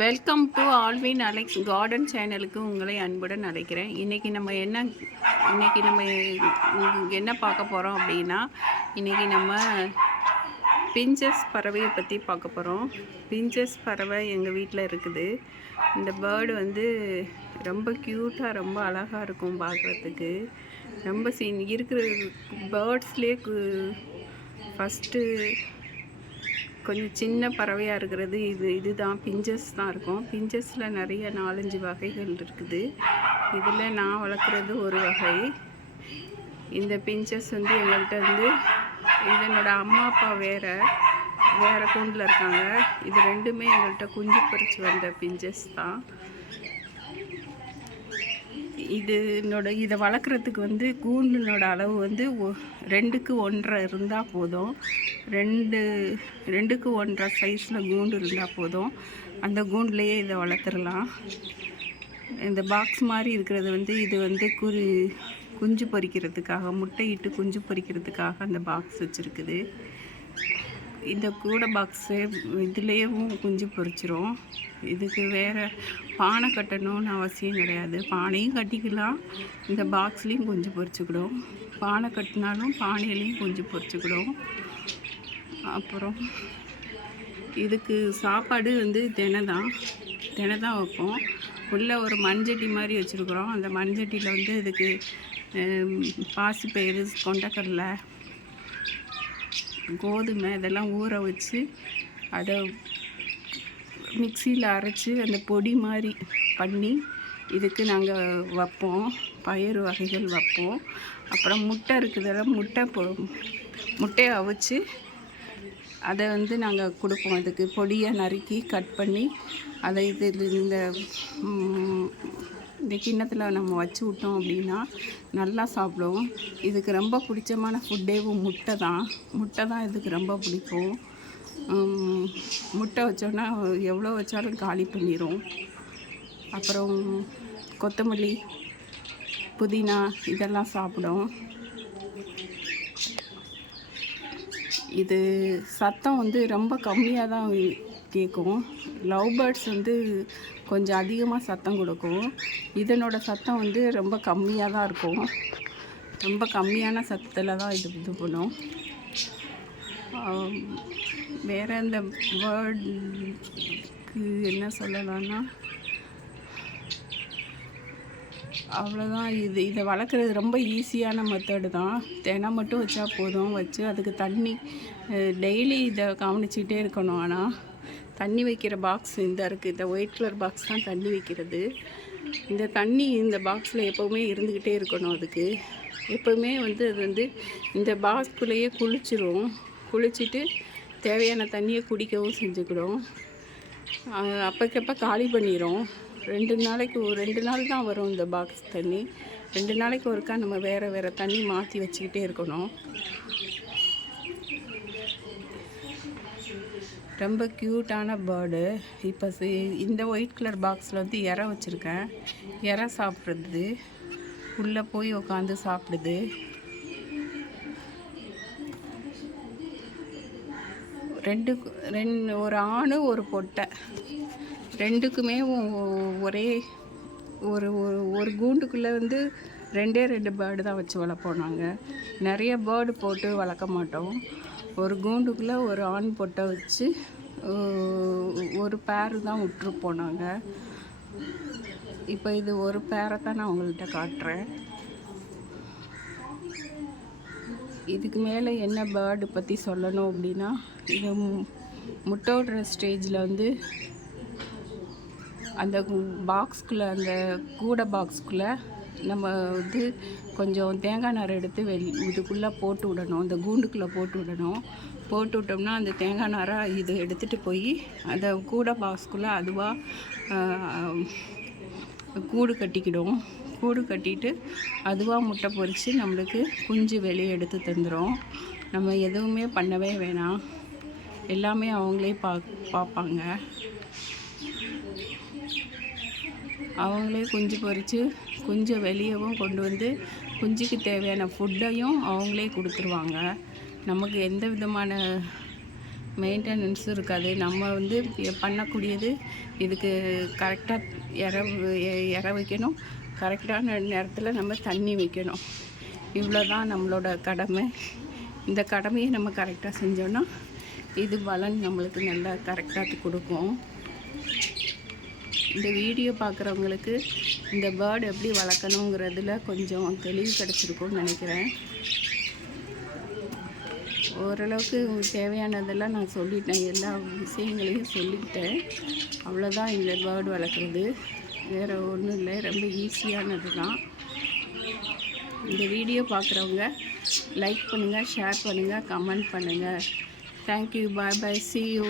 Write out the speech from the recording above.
Welcome to Alvin Alex garden சேனலுக்கு உங்களை அன்புடன் அழைக்கிறேன். இன்றைக்கி நம்ம என்ன பார்க்க போகிறோம் அப்படின்னா, இன்றைக்கி நம்ம பிஞ்சஸ் பறவையை பற்றி பார்க்க போகிறோம். பிஞ்சஸ் பறவை எங்கள் வீட்டில் இருக்குது. இந்த பேர்டு வந்து ரொம்ப க்யூட்டாக, ரொம்ப அழகாக இருக்கும் பார்க்குறதுக்கு. ரொம்ப இருக்கிற பேர்ட்ஸ்லேயே ஃபஸ்ட்டு கொஞ்சம் சின்ன பறவையாக இருக்கிறது இதுதான் பிஞ்சஸ் தான் இருக்கும். பிஞ்சஸில் நிறைய 4-5 வகைகள் இருக்குது. இதில் நான் வளர்க்குறது ஒரு வகை. இந்த பிஞ்சஸ் வந்து எங்கள்கிட்ட வந்து இதனோட அம்மா அப்பா வேறு கூண்டில் இருக்காங்க. இது ரெண்டுமே எங்கள்கிட்ட குஞ்சு பறித்து வந்த பிஞ்சஸ் தான். இதை வளர்க்குறதுக்கு வந்து கூண்டினோட அளவு வந்து 2க்கு 1.5 இருந்தால் போதும். 2க்கு 1.5 சைஸில் கூண்டு இருந்தால் போதும். அந்த கூண்டுலேயே இதை வளர்த்துடலாம். இந்த பாக்ஸ் மாதிரி இருக்கிறது வந்து இது வந்து குஞ்சு பொரிக்கிறதுக்காக, முட்டையிட்டு குஞ்சு பொரிக்கிறதுக்காக அந்த பாக்ஸ் வச்சுருக்குது. இந்த கூடை பாக்ஸு இதுலேயும் குஞ்சு பொரிச்சிரும். இதுக்கு வேறு பானை கட்டணும்னு அவசியம் கிடையாது. பானையும் கட்டிக்கலாம், இந்த பாக்ஸ்லேயும் குஞ்சு பொரிச்சுக்கிடும். பானை கட்டினாலும் பானையிலையும் குஞ்சு பொரிச்சுக்கிடும். அப்புறம் இதுக்கு சாப்பாடு வந்து தினை தான் வைப்போம். உள்ளே ஒரு மண்சட்டி மாதிரி வச்சுருக்குறோம். அந்த மண்சட்டியில் வந்து இதுக்கு பாசிப்பயிறு, கொண்டக்கடலை, கோதுமை இதெல்லாம் ஊற வச்சு அதை மிக்சியில் அரைச்சி அந்த பொடி மாதிரி பண்ணி இதுக்கு நாங்கள் வைப்போம். பயிறு வகைகள் வைப்போம். அப்புறம் முட்டை இருக்குதுல, முட்டையை அவிச்சு அதை வந்து நாங்கள் கொடுப்போம். அதுக்கு பொடியாக நறுக்கி கட் பண்ணி அதை இந்த கிண்ணத்தில் நம்ம வச்சு விட்டோம் அப்படின்னா நல்லா சாப்பிடுவோம். இதுக்கு ரொம்ப பிடிச்சமான ஃபுட்டேவும் முட்டை தான் இதுக்கு ரொம்ப பிடிக்கும். முட்டை வச்சோன்னா எவ்வளோ வச்சாலும் காலி பண்ணிடும். அப்புறம் கொத்தமல்லி, புதினா இதெல்லாம் சாப்பிடும். இது சத்தம் வந்து ரொம்ப கம்மியாக தான் கேட்கும். லவ் பேர்ட்ஸ் வந்து கொஞ்சம் அதிகமாக சத்தம் கொடுக்கும். இதனோட சத்தம் வந்து ரொம்ப கம்மியாக தான் இருக்கும். ரொம்ப கம்மியான சத்தத்தில் தான் இது பண்ணும். வேறு இந்த பேர்டுக்கு என்ன சொல்லலாம்னா அவ்வளோதான். இதை வளர்க்குறது ரொம்ப ஈஸியான மெத்தடு தான். தினை மட்டும் வச்சா போதும். வச்சு அதுக்கு தண்ணி டெய்லி இதை கவனிச்சிக்கிட்டே இருக்கணும். ஆனால் தண்ணி வைக்கிற பாக்ஸ் இருக்குது. இந்த ஒயிட் கலர் பாக்ஸ் தான் தண்ணி வைக்கிறது. இந்த தண்ணி இந்த பாக்ஸில் எப்போவுமே இருந்துக்கிட்டே இருக்கணும். அதுக்கு எப்போவுமே வந்து அது வந்து இந்த பாக்ஸ்குள்ளேயே குளிச்சுட்டு தேவையான தண்ணியை குடிக்கவும் செஞ்சுக்கிடும். அப்போக்கப்போ காலி பண்ணிடும். 2 நாள் தான் வரும் இந்த பாக்ஸ் தண்ணி. 2 நாளைக்கு ஒருக்கா நம்ம வேறு தண்ணி மாற்றி வச்சுக்கிட்டே இருக்கணும். ரொம்ப க்யூட்டான பேர்டு. இப்போ இந்த ஒயிட் கலர் பாக்ஸில் வந்து இறை வச்சுருக்கேன். இறை சாப்பிட்றது, உள்ளே போய் உட்காந்து சாப்பிடுது. ஒரு ஆணு ஒரு பொட்டை, 2க்குமே ஒரே ஒரு கூண்டுக்குள்ளே வந்து 2 பேர்டு தான் வச்சு வளர்ப்போம். நாங்கள் நிறைய பேர்டு போட்டு வளர்க்க மாட்டோம். ஒரு கூண்டுக்குள்ளே ஒரு ஆண் பொட்டை வச்சு ஒரு பேர் தான் விட்டுருப்போம் நாங்கள். இப்போ இது ஒரு பேரை தான் நான் உங்கள்கிட்ட காட்டுறேன். இதுக்கு மேலே என்ன பேர்டு பற்றி சொல்லணும் அப்படின்னா, இது முட்டை விடுற ஸ்டேஜில் வந்து அந்த பாக்ஸ்குள்ளே, அந்த கூடை பாக்ஸ்குள்ளே நம்ம வந்து கொஞ்சம் தேங்காய் நார் எடுத்து இதுக்குள்ளே போட்டு விடணும். அந்த கூண்டுக்குள்ளே போட்டு விட்டோம்னா அந்த தேங்காய் நாரை இது எடுத்துகிட்டு போய் அந்த கூடை பாக்ஸ்குள்ளே அதுவாக கூடு கட்டிட்டு அதுவாக முட்டை பொரித்து நம்மளுக்கு குஞ்சு வெளியே எடுத்து தந்துடும். நம்ம எதுவுமே பண்ணவே வேணாம். எல்லாமே அவங்களே பார்ப்பாங்க. அவங்களே குஞ்சு பொரித்து குஞ்சை வெளியவும் கொண்டு வந்து குஞ்சுக்கு தேவையான ஃபுட்டையும் அவங்களே கொடுத்துருவாங்க. நமக்கு எந்த விதமான மெயின்டெனன்ஸும் இருக்காது. நம்ம வந்து பண்ணக்கூடியது இதுக்கு கரெக்டாக இற வைக்கணும், கரெக்டான நேரத்தில் நம்ம தண்ணி வைக்கணும். இவ்வளோ தான் நம்மளோட கடமை. இந்த கடமையை நம்ம கரெக்டாக செஞ்சோன்னா இது பலன் நம்மளுக்கு நல்லா கரெக்டாக கொடுக்கும். இந்த வீடியோ பார்க்குறவங்களுக்கு இந்த பேர்டு எப்படி வளர்க்கணுங்கிறதுல கொஞ்சம் தெளிவு கிடச்சிருக்கும்னு நினைக்கிறேன். ஓரளவுக்கு தேவையானதெல்லாம் நான் சொல்லிட்டேன், எல்லா விஷயங்களையும் சொல்லிக்கிட்டேன். அவ்வளோதான் இந்த பேர்டு வளர்க்குறது, வேறு ஒன்றும் இல்லை. ரொம்ப ஈஸியானது தான். இந்த வீடியோ பார்க்குறவங்க லைக் பண்ணுங்கள், ஷேர் பண்ணுங்கள், கமெண்ட் பண்ணுங்கள். Thank you, bye bye, see you.